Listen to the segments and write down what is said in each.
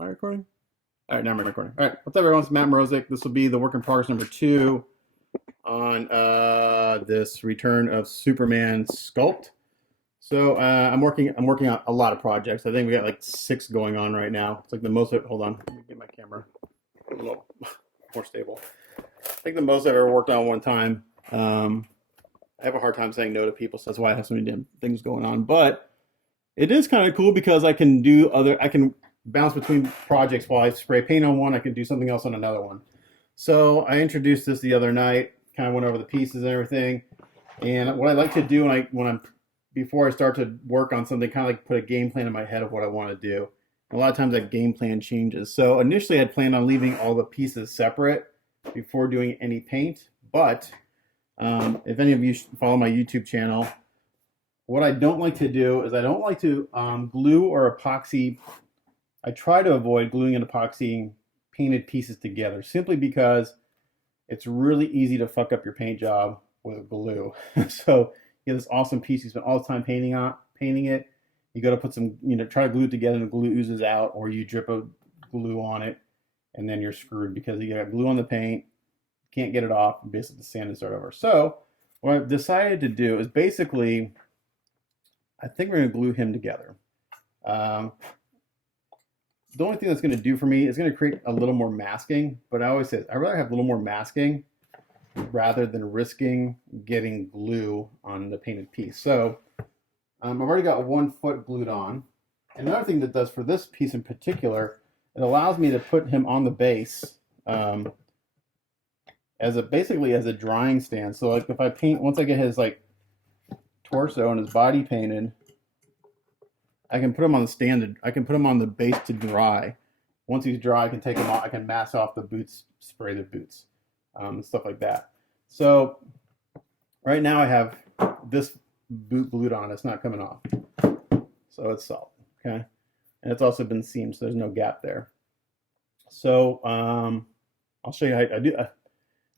Am I recording? All right, now I'm recording. All right, what's up, everyone? It's Matt Mrozik. This will be the work in progress number 2 on this Return of Superman sculpt. So I'm working on a lot of projects. I think we got like 6 going on right now. It's like the most. Hold on, let me get my camera a little more stable. I think the most I've ever worked on one time. I have a hard time saying no to people, so that's why I have so many damn things going on. But it is kind of cool because I can bounce between projects. While I spray paint on one, I can do something else on another one. So I introduced this the other night, kind of went over the pieces and everything. And what I like to do before I start to work on something, kind of like put a game plan in my head of what I want to do. And a lot of times that game plan changes. So initially I'd planned on leaving all the pieces separate before doing any paint. But if any of you follow my YouTube channel, what I don't like to do is I don't like to glue or epoxy. I try to avoid gluing and epoxying painted pieces together simply because it's really easy to fuck up your paint job with glue. So you have this awesome piece you spend all the time painting it. You got to put some, try to glue it together and the glue oozes out, or you drip a glue on it and then you're screwed because you got glue on the paint, can't get it off, and basically sand and start over. So what I've decided to do is basically, I think we're going to glue him together. The only thing that's going to do for me is going to create a little more masking, but I always say I'd rather have a little more masking rather than risking getting glue on the painted piece. So I've already got 1 foot glued on. Another thing that does for this piece in particular, it allows me to put him on the base basically as a drying stand. So like if I paint, once I get his like torso and his body painted, I can put him on the stand. I can put him on the base to dry. Once he's dry, I can take him off. I can mask off the boots, spray the boots, stuff like that. So right now I have this boot glued on. It's not coming off. So it's solid, okay? And it's also been seamed, so there's no gap there. So I'll show you how I do.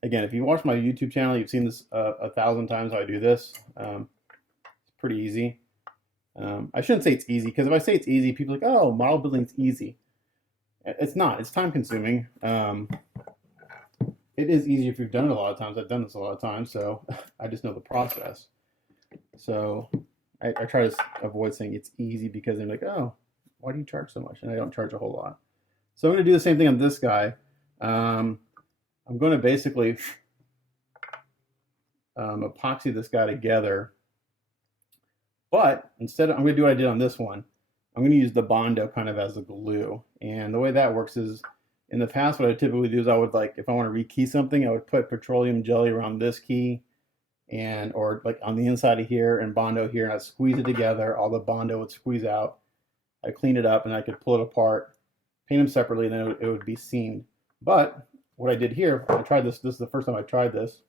Again, if you watch my YouTube channel, you've seen this 1,000 times how I do this. It's pretty easy. I shouldn't say it's easy, because if I say it's easy, people are like, oh, model building's easy. It's not. It's time consuming. It is easy if you've done it a lot of times. I've done this a lot of times, so I just know the process. So I try to avoid saying it's easy, because they're like, oh, why do you charge so much? And I don't charge a whole lot. So I'm going to do the same thing on this guy. I'm going to basically epoxy this guy together. But instead, I'm going to do what I did on this one. I'm going to use the Bondo kind of as the glue. And the way that works is, in the past, what I typically do is I would, like, if I want to rekey something, I would put petroleum jelly around this key, or like on the inside of here, and Bondo here, and I'd squeeze it together. All the Bondo would squeeze out. I'd clean it up, and I could pull it apart, paint them separately, and then it would be seamed. But what I did here, I tried this. This is the first time I tried this.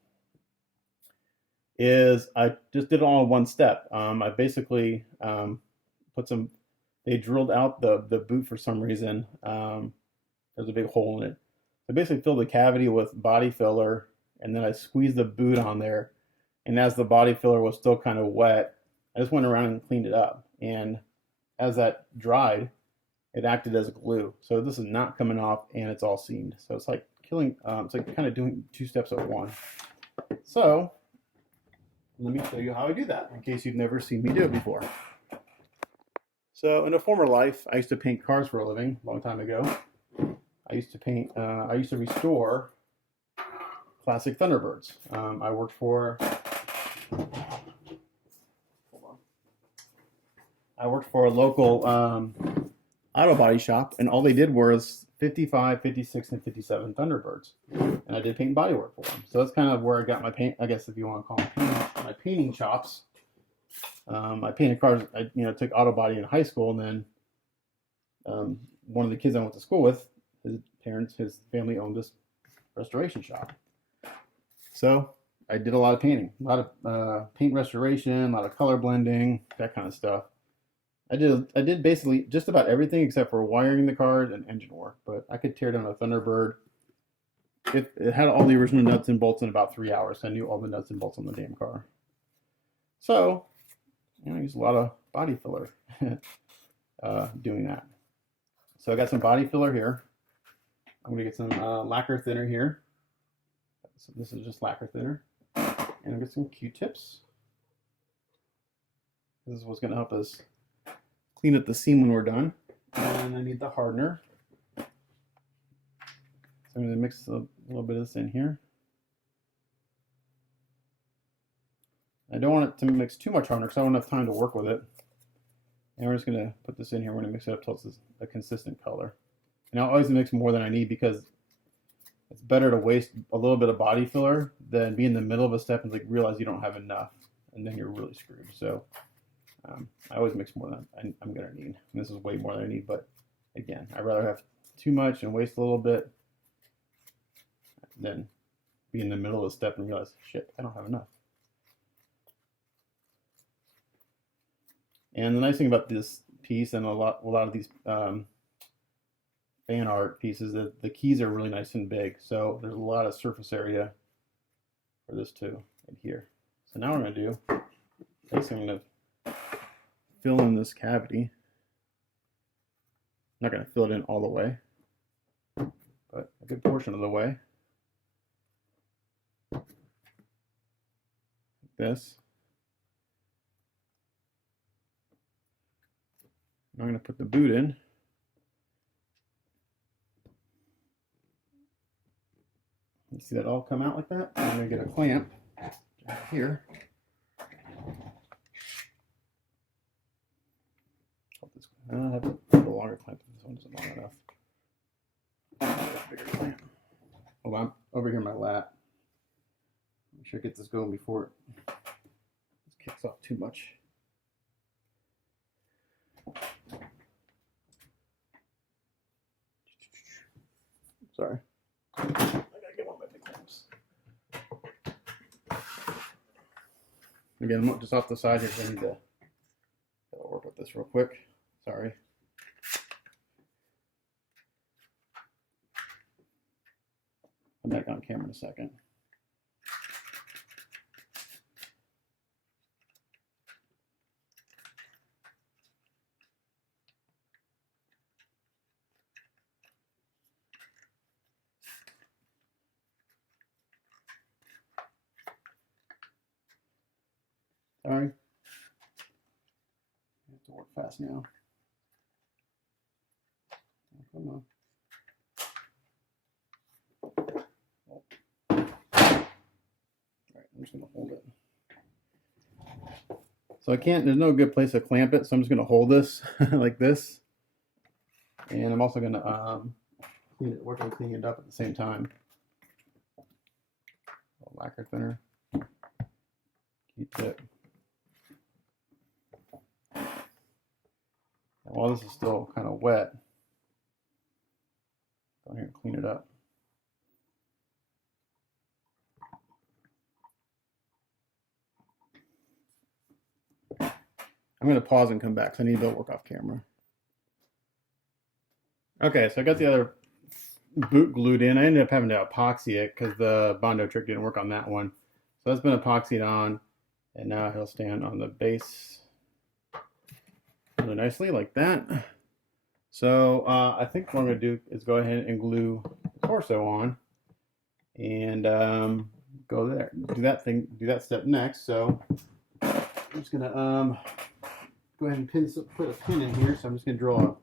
Is I just did it all in one step. I basically they drilled out the boot for some reason. There's a big hole in it. I basically filled the cavity with body filler, and then I squeezed the boot on there. And as the body filler was still kind of wet, I just went around and cleaned it up. And as that dried, it acted as glue. So this is not coming off, and it's all seamed. So it's like it's like kind of doing 2 steps at once. So let me show you how I do that, in case you've never seen me do it before. So in a former life, I used to paint cars for a living, a long time ago. I used to restore classic Thunderbirds. I worked for a local auto body shop, and all they did was 55, 56, and 57 Thunderbirds. And I did paint and body work for them. So that's kind of where I got my paint, I guess if you want to call them my painting chops. I painted cars. I took auto body in high school, and then one of the kids I went to school with, his family owned this restoration shop. So I did a lot of painting, a lot of paint restoration, a lot of color blending, that kind of stuff. I did basically just about everything except for wiring the cars and engine work. But I could tear down a Thunderbird. It had all the original nuts and bolts in about 3 hours. I knew all the nuts and bolts on the damn car. So I use a lot of body filler doing that. So I got some body filler here. I'm going to get some lacquer thinner here. So this is just lacquer thinner. And I'll get some Q-tips. This is what's going to help us clean up the seam when we're done. And I need the hardener. So I'm going to mix a little bit of this in here. I don't want it to mix too much hardener because I don't have time to work with it. And we're just going to put this in here. We're going to mix it up until it's a consistent color. And I'll always mix more than I need because it's better to waste a little bit of body filler than be in the middle of a step and like realize you don't have enough, and then you're really screwed. So I always mix more than I'm going to need. And this is way more than I need, but again, I'd rather have too much and waste a little bit than be in the middle of a step and realize, shit, I don't have enough. And the nice thing about this piece and a lot of these fan art pieces, that the keys are really nice and big, so there's a lot of surface area for this to adhere. So now what I'm going to do is I'm going to fill in this cavity. I'm not going to fill it in all the way, but a good portion of the way. Like this. I'm going to put the boot in. You see that all come out like that? I'm going to get a clamp right here. I have a longer clamp. This one isn't long enough. Bigger clamp. Oh, I'm over here in my lap. Make sure I get this going before it kicks off too much. Sorry. I gotta get one of my big clamps. Again, I'm just off the side here because I need to work with this real quick. Sorry. I'm back on camera in a second. Sorry. I have to work fast now. Come on. Oh. All right, I'm just going to hold it. So I can't, there's no good place to clamp it, so I'm just going to hold this like this. And I'm also going to work on cleaning it up at the same time. Lacquer thinner. Q-tip. While this is still kind of wet, go here and clean it up. I'm going to pause and come back because I need to work off camera. Okay, so I got the other boot glued in. I ended up having to epoxy it because the Bondo trick didn't work on that one. So that's been epoxied on, and now he'll stand on the base really nicely like that. So I think what I'm going to do is go ahead and glue the torso on and go there. Do that step next. So I'm just going to go ahead and put a pin in here. So I'm just going to drill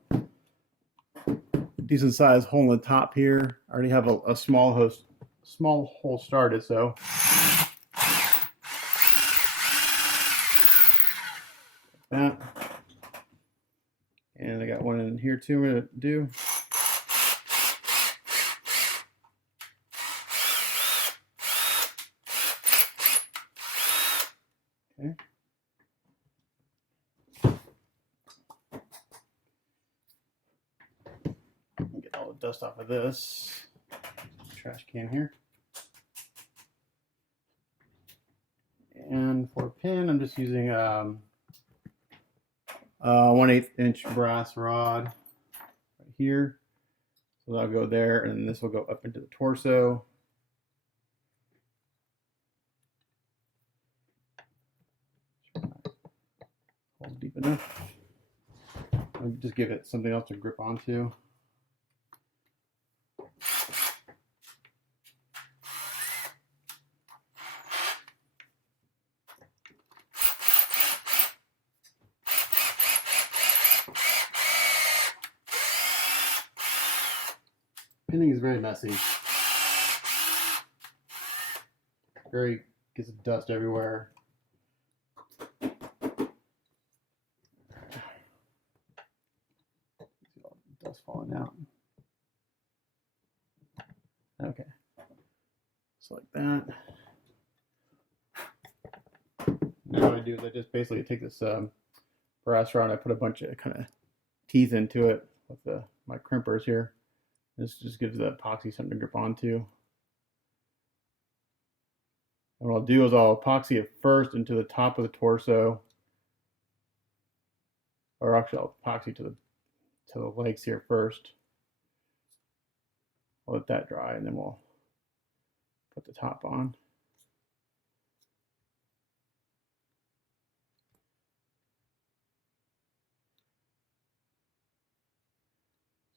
a decent sized hole in the top here. I already have a small hole started, so like that. And I got one in here too I'm going to do. Okay. Get all the dust off of this trash can here. And for a pin, I'm just using 1/8 inch brass rod right here. So that'll go there, and this will go up into the torso. Hold deep enough. I'll just give it something else to grip onto. Pinning is very messy. Gets dust everywhere. Dust falling out. Okay, so like that. Now what I do is I just basically take this brass rod and I put a bunch of kind of teeth into it with my crimpers here. This just gives the epoxy something to grip onto. And what I'll do is I'll epoxy it first into the top of the torso, or actually I'll epoxy to the legs here first. I'll let that dry and then we'll put the top on.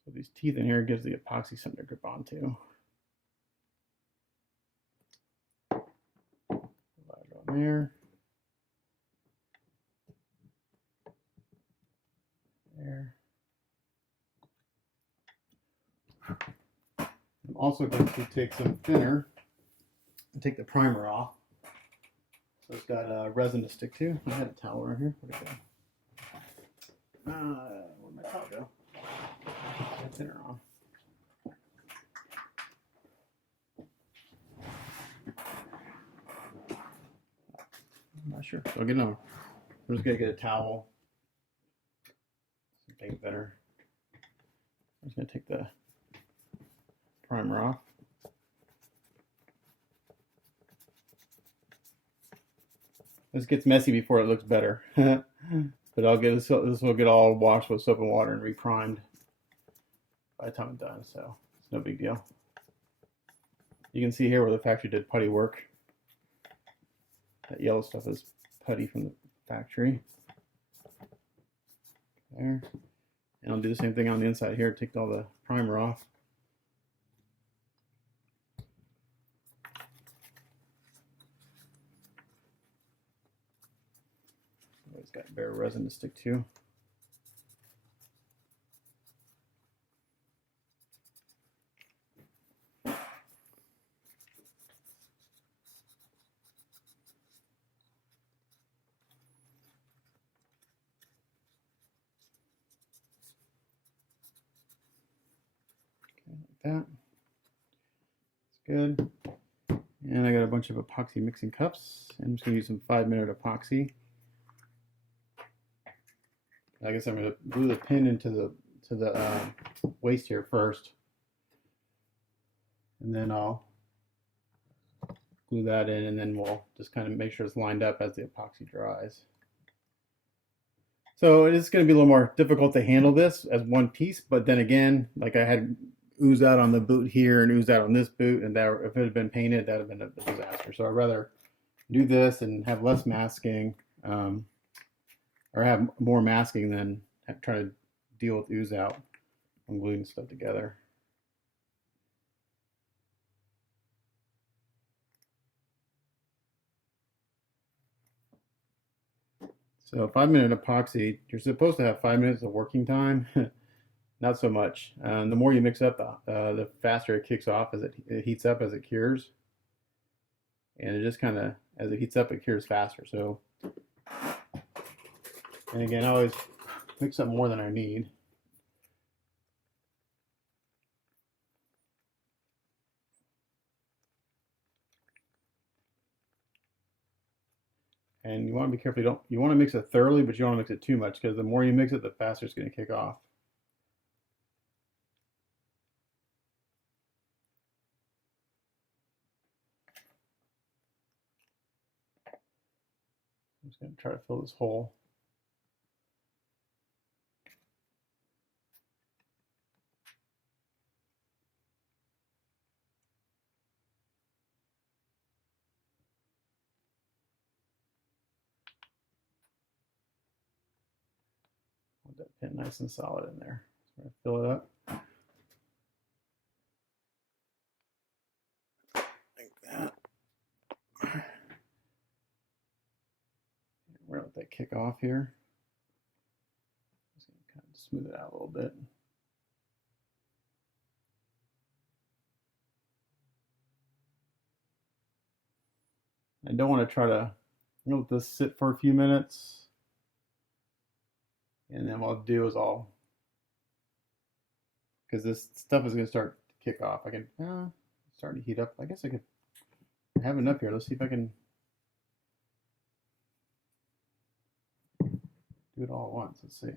So these teeth in here gives the epoxy something to grip onto. There. There. I'm also going to take some thinner and take the primer off. So it's got resin to stick to. I had a towel right here. Where'd it go? Where'd my towel go? Get thinner on. I'm not sure. So again, I'm just gonna get a towel. Something better. I'm just gonna take the primer off. This gets messy before it looks better, but I'll get this will get all washed with soap and water and reprimed by the time I'm done. So it's no big deal. You can see here where the factory did putty work. That yellow stuff is putty from the factory. There. And I'll do the same thing on the inside here. Take all the primer off. It's got bare resin to stick to. That. It's good. And I got a bunch of epoxy mixing cups. I'm just going to use some 5-minute epoxy. I guess I'm going to glue the pin into the waist here first. And then I'll glue that in, and then we'll just kind of make sure it's lined up as the epoxy dries. So it is going to be a little more difficult to handle this as one piece, but then again, like I had ooze out on the boot here and ooze out on this boot, and that if it had been painted, that would have been a disaster. So I'd rather do this and have less masking, or have more masking than try to deal with ooze out when gluing stuff together. So 5-minute epoxy, you're supposed to have 5 minutes of working time. Not so much. The more you mix up, the faster it kicks off as it heats up as it cures. And it just kind of, as it heats up, it cures faster. So, and again, I always mix up more than I need. And you want to be careful. You want to mix it thoroughly, but you don't want to mix it too much, because the more you mix it, the faster it's going to kick off. I'm just going to try to fill this hole. Want that pin nice and solid in there. So I'm going to fill it up. Like that. We're going to let that kick off here. Just going to kind of smooth it out a little bit. I don't want to try to let this sit for a few minutes. And then what I'll do is because this stuff is going to start to kick off. I can, starting to heat up. I guess I could have enough here. Let's see if I can do it all at once. Let's see.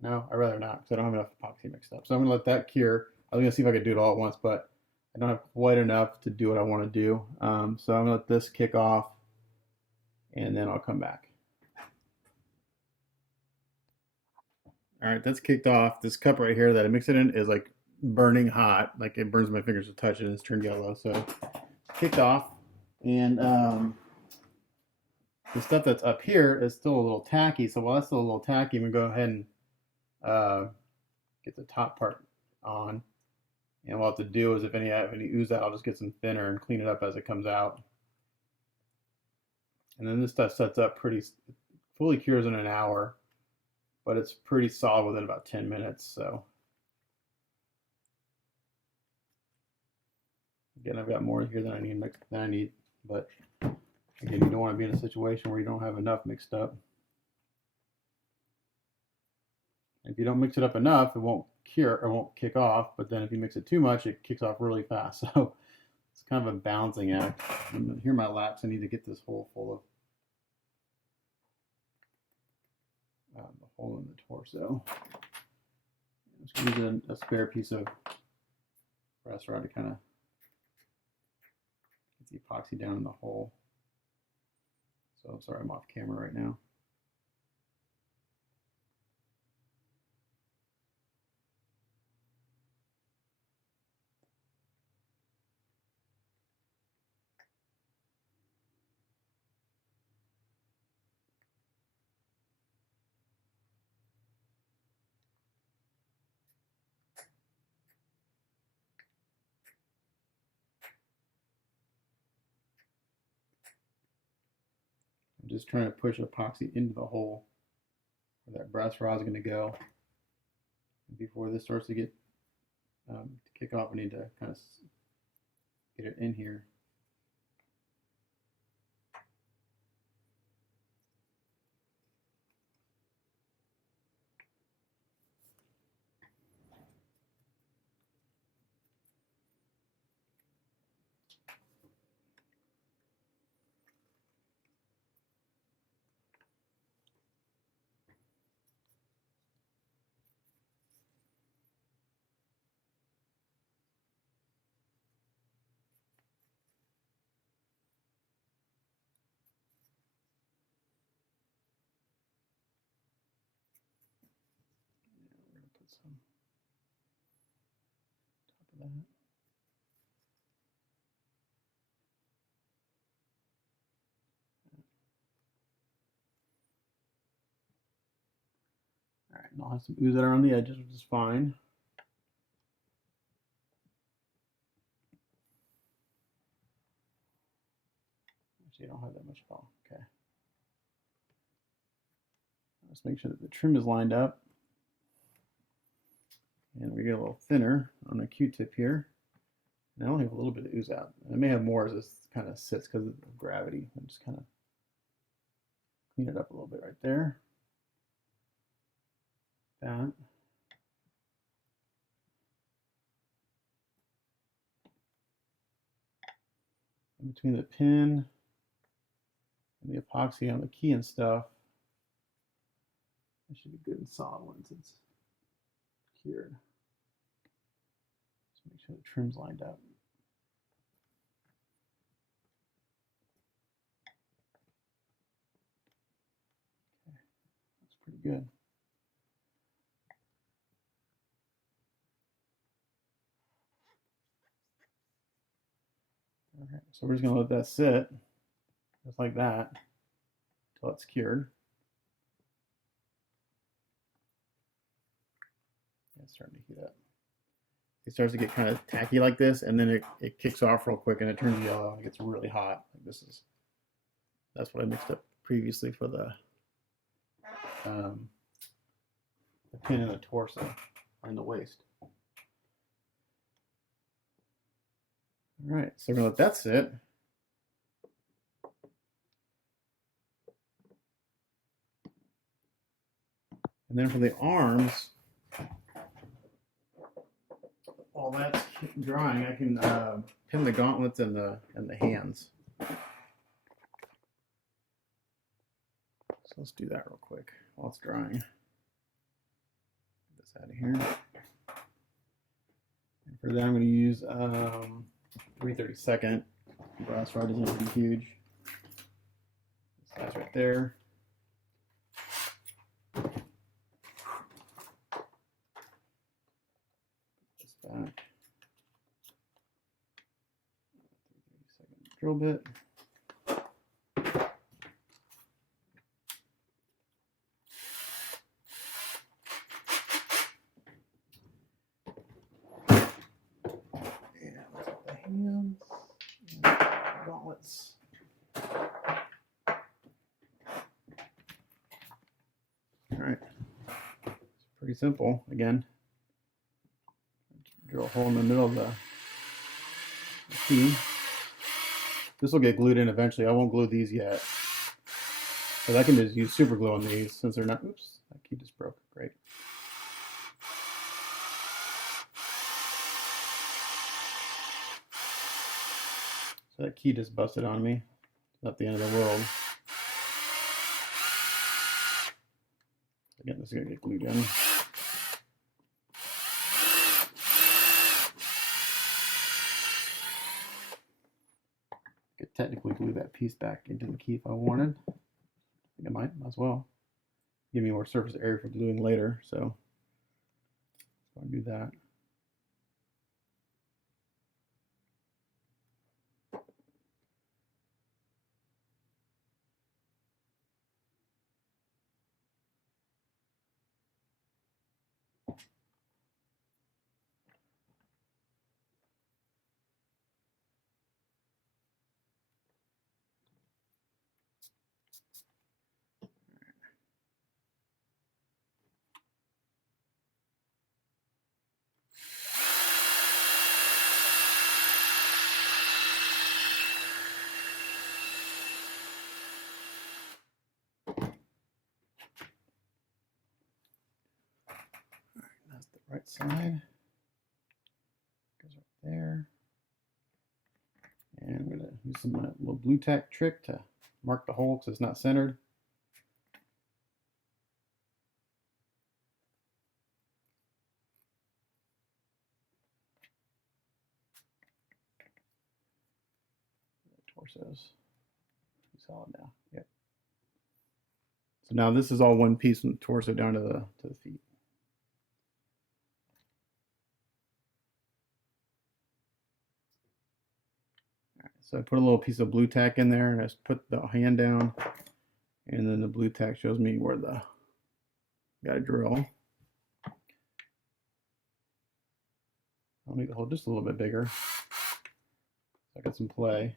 No, I'd rather not because I don't have enough epoxy mixed up. So I'm going to let that cure. I was going to see if I could do it all at once, but I don't have quite enough to do what I want to do. So I'm going to let this kick off, and then I'll come back. All right, that's kicked off. This cup right here that I mix it in is like burning hot. Like it burns my fingers to touch it, and it's turned yellow. So it's kicked off. And the stuff that's up here is still a little tacky. So while that's still a little tacky, I'm going to go ahead and get the top part on. And what I'll have to do is if any ooze out, I'll just get some thinner and clean it up as it comes out. And then this stuff sets up fully cures in an hour, but it's pretty solid within about 10 minutes. So again, I've got more here than I need, but again, you don't want to be in a situation where you don't have enough mixed up. If you don't mix it up enough, it won't cure or won't kick off. But then if you mix it too much, it kicks off really fast. So it's kind of a balancing act. And here are my laps. I need to get this hole full of the hole in the torso. I'm just using a spare piece of brass rod to kind of get the epoxy down in the hole. So sorry, I'm off camera right now. I'm just trying to push epoxy into the hole where that brass rod is going to go. And before this starts to get to kick off, I need to kind of get it in here. Some top of that. All right, and I'll have some ooze that are on the edges, which is fine. Actually, I don't have that much at all. Okay. Let's make sure that the trim is lined up. And we get a little thinner on a Q-tip here. And I only have a little bit of ooze out. I may have more as this kind of sits because of gravity. I'm just kind of clean it up a little bit right there. That. In between the pin and the epoxy on the key and stuff, it should be good and solid once it's cured. Just make sure the trim's lined up. Okay, that's pretty good. All right, so we're just gonna let that sit just like that until it's cured. It's starting to heat up. It starts to get kind of tacky like this, and then it kicks off real quick and it turns yellow and it gets really hot. Like that's what I mixed up previously for the pin in the torso and the waist. All right, so we're gonna let that sit. And then for the arms, while that's drying, I can pin the gauntlets and the hands. So let's do that real quick while it's drying. Get this out of here. And for that, I'm going to use 3/32 brass rod. Doesn't have to be huge. That's right there. This back. 3/32 drill bit. Hands and gauntlets. All right, it's pretty simple. Again, drill a hole in the middle of the key. This will get glued in eventually. I won't glue these yet, but I can just use super glue on these since they're not. Oops, that key just broke. Great. So that key just busted on me. It's not the end of the world. Again, this is going to get glued in. I could technically glue that piece back into the key if I wanted. I think I might as well. Give me more surface area for gluing later, so I'll do that. That's the right side. Goes right there. And I'm going to use some little blue tack trick to mark the hole because it's not centered. Torsos. Solid now. Yep. So now this is all one piece from the torso down to the feet. All right, so I put a little piece of blue tack in there and I just put the hand down, and then the blue tack shows me where the got to drill. I'll make the hole just a little bit bigger so I got some play.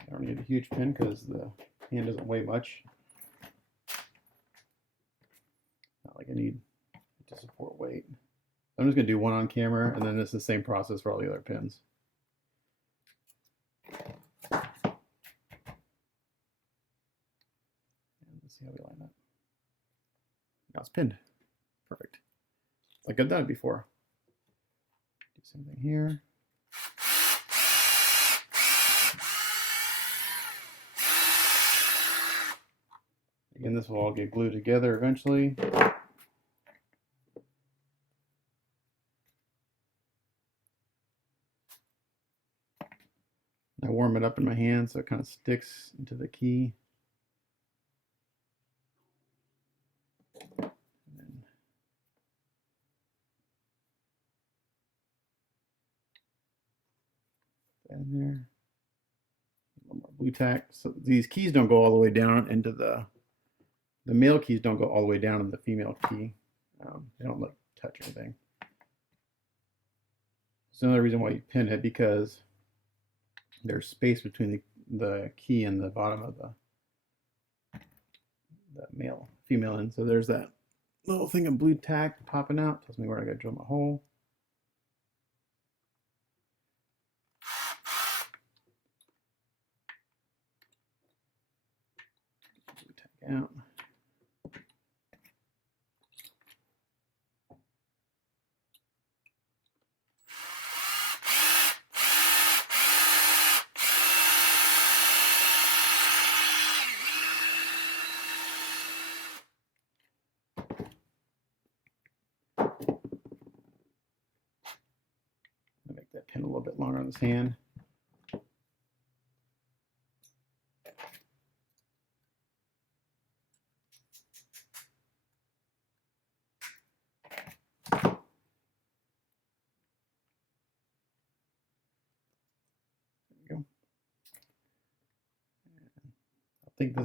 I don't need a huge pin because the hand doesn't weigh much. Not like I need it to support weight. I'm just going to do one on camera, and then this is the same process for all the other pins. And let's see how we line up. Now it's pinned. Perfect. Like I've done it before. Do the same thing here. Again, this will all get glued together eventually. I warm it up in my hand so it kind of sticks into the key. And then that in there. A little more blue tack. So these keys don't go all the way down into the male keys don't go all the way down in the female key. They don't touch anything. It's another reason why you pin it, because there's space between the key and the bottom of the female end. So there's that little thing of blue tack popping out. Tells me where I gotta drill my hole. Blue tack out. Make that pin a little bit longer on this hand.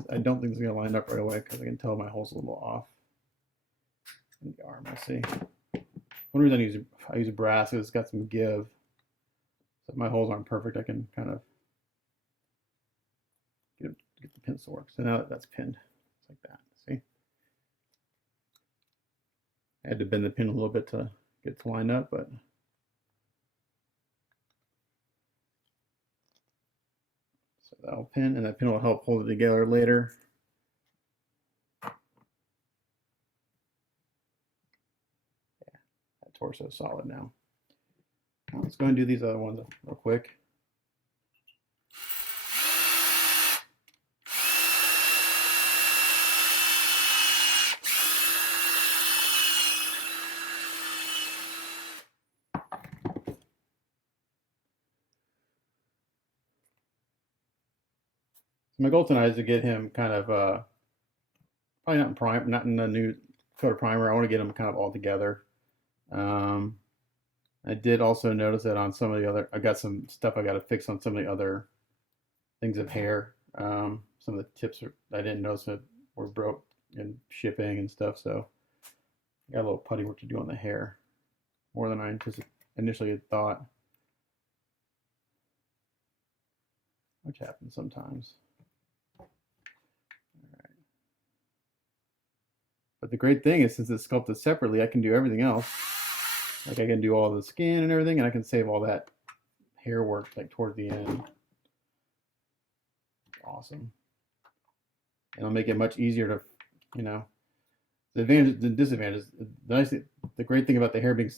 I don't think this is gonna line up right away because I can tell my hole's a little off in the arm. Let's see. One reason I use brass is it's got some give. So if my holes aren't perfect, I can kind of get the pins to work. So now that's pinned, it's like that. See, I had to bend the pin a little bit to get it to line up, but so that'll pin, and that pin will help hold it together later. Yeah, that torso is solid now. Now let's go and do these other ones real quick. My goal tonight is to get him kind of probably not in a new coat of primer. I want to get him kind of all together. I did also notice that on some of the other, I got some stuff I got to fix on some of the other things of hair. Some of the tips I didn't notice that were broke in shipping and stuff. So I got a little putty work to do on the hair, more than I initially had thought, which happens sometimes. But the great thing is, since it's sculpted separately, I can do everything else. Like I can do all the skin and everything, and I can save all that hair work like toward the end. Awesome. And it'll make it much easier to, you know, the advantages and disadvantages. The great thing about the hair being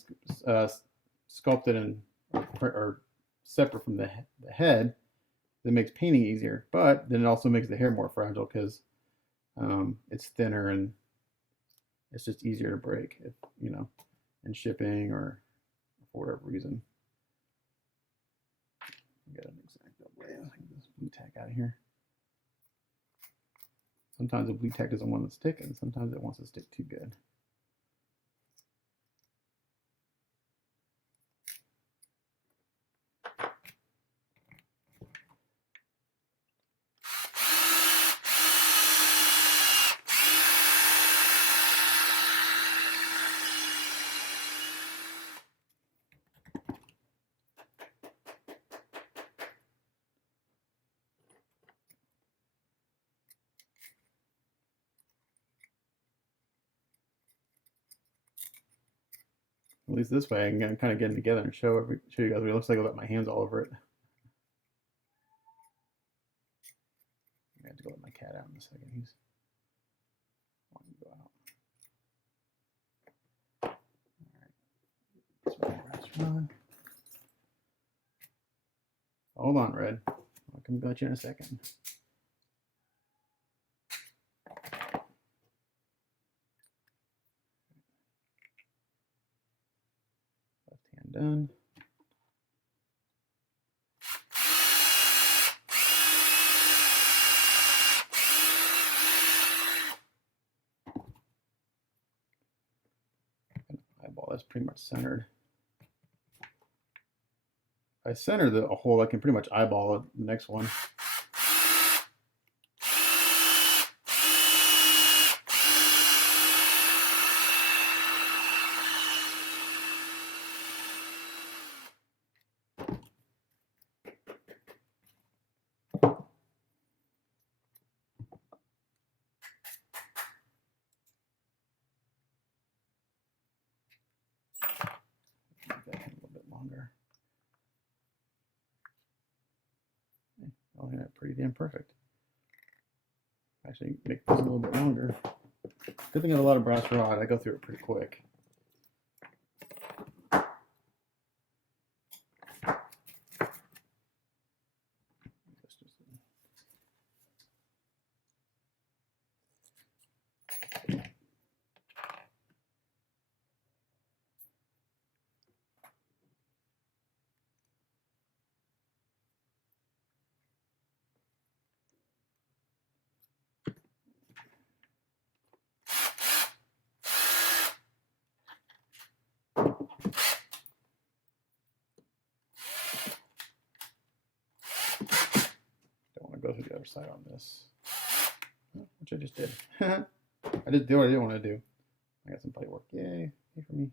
sculpted and or separate from the head, it makes painting easier. But then it also makes the hair more fragile because it's thinner and it's just easier to break, if you know, in shipping or for whatever reason. Get an exact way. I can just blue tack out of here. Sometimes the blue tack doesn't want to stick, and sometimes it wants to stick too good. At least this way I can kind of get them together and show you guys what it looks like without my hands all over it. I have to go let my cat out in a second. He's wanting to go out. All right. Hold on, Red. I'll come get you in a second. Left hand done. Eyeball, that's pretty much centered. If I center the hole, I can pretty much eyeball the next one. Oh yeah, pretty damn perfect. Actually, make this a little bit longer. Good thing I have a lot of brass rod. I go through it pretty quick. Don't want to go through the other side on this, which I just did. I just did what I didn't want to do. I got some plate work. Yay! Yay for me.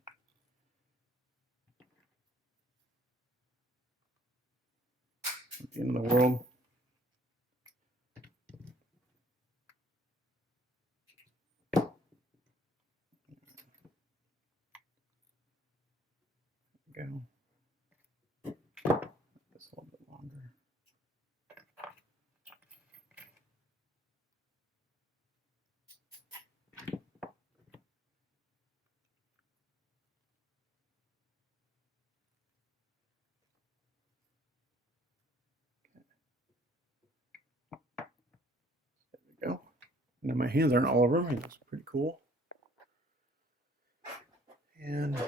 At the end of the world. Go. This a little bit longer. There we go. Now my hands aren't all over them. It looks pretty cool. And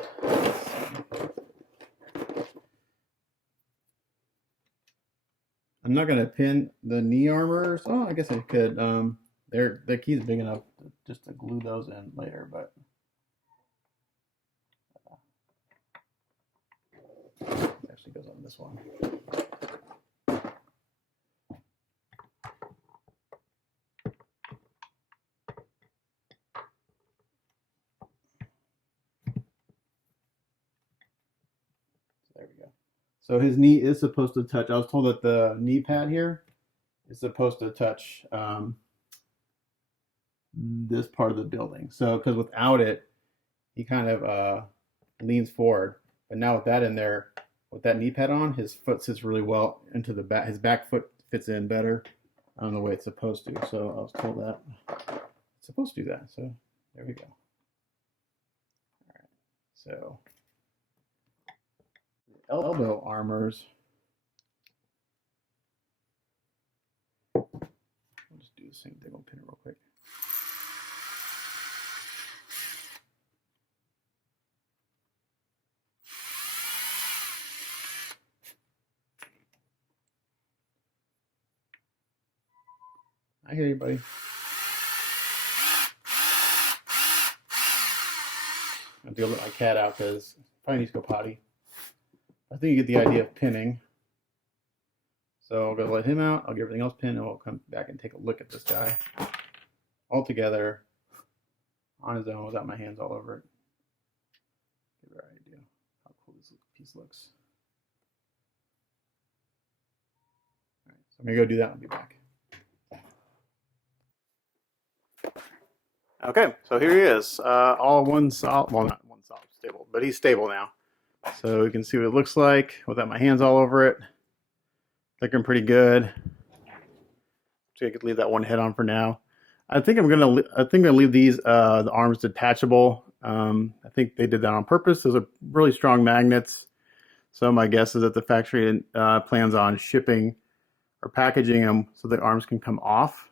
I'm not gonna pin the knee armors. Oh, I guess I could. The key's big enough just to glue those in later, but it actually goes on this one. There we go. So his knee is supposed to touch. I was told that the knee pad here is supposed to touch this part of the building. So, because without it, he kind of leans forward. But now with that in there, with that knee pad on, his foot sits really well into the back. His back foot fits in better the way it's supposed to. So I was told that it's supposed to do that. So there we go. All right. So elbow armors. I'll just do the same thing. I'll pin it real quick. I hear you, buddy. I'll have to let my cat out because probably needs to go potty. I think you get the idea of pinning. So I'll go let him out. I'll get everything else pinned, and we'll come back and take a look at this guy all together on his own without my hands all over it. Give you an idea how cool this piece looks. All right, so I'm gonna go do that and I'll be back. Okay, so here he is, all one solid, well, not one solid, stable, but he's stable now. So you can see what it looks like without my hands all over it. Looking pretty good. So I could leave that one head on for now. I think I'm gonna leave these the arms detachable. I think they did that on purpose. Those are really strong magnets. So my guess is that the factory plans on shipping or packaging them so the arms can come off.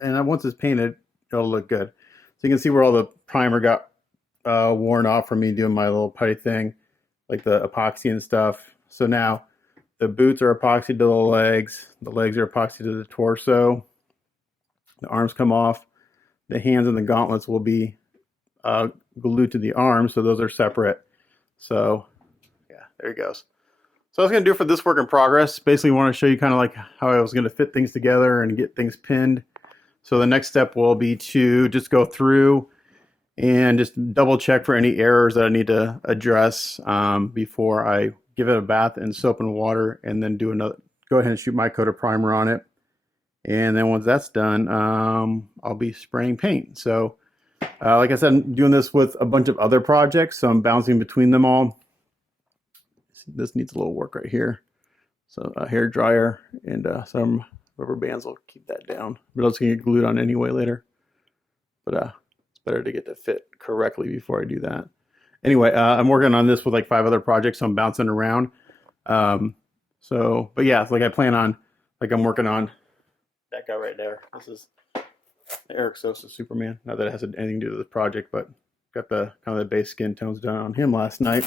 And once it's painted, it'll look good. So you can see where all the primer got worn off from me doing my little putty thing, like the epoxy and stuff. So now the boots are epoxy to the legs are epoxy to the torso. The arms come off. The hands and the gauntlets will be glued to the arms, so those are separate. So yeah, there he goes. So I was going to do it for this work in progress. Basically want to show you kind of like how I was going to fit things together and get things pinned. So the next step will be to just go through and just double check for any errors that I need to address before I give it a bath in soap and water, and then go ahead and shoot my coat of primer on it. And then once that's done, I'll be spraying paint. So like I said, I'm doing this with a bunch of other projects, so I'm bouncing between them all. This needs a little work right here. So a hair dryer and some rubber bands will keep that down. But else can get glued on anyway later. But it's better to get to fit correctly before I do that. Anyway, I'm working on this with like 5 other projects, so I'm bouncing around. But yeah, it's like I plan on, like I'm working on that guy right there. This is Eric Sosa Superman. Not that it has anything to do with this project, but got the kind of the base skin tones done on him last night.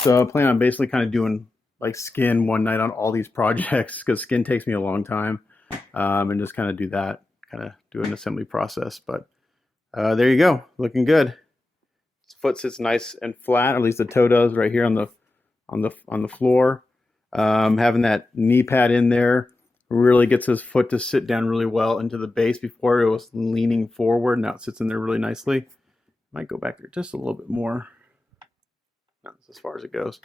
So I plan on basically kind of doing like skin one night on all these projects because skin takes me a long time, and just kind of do that, kind of do an assembly process. But there you go, looking good. His foot sits nice and flat, or at least the toe does right here on the floor. Having that knee pad in there really gets his foot to sit down really well into the base. Before it was leaning forward, now it sits in there really nicely. Might go back there just a little bit more. That's as far as it goes.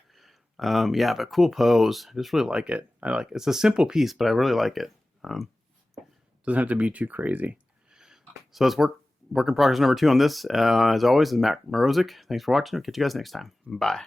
Yeah, but cool pose. I just really like it. It's a simple piece, but I really like it. Doesn't have to be too crazy. So it's work in progress number 2 on this. As always, is Matt Morozik. Thanks for watching. I'll catch you guys next time. Bye.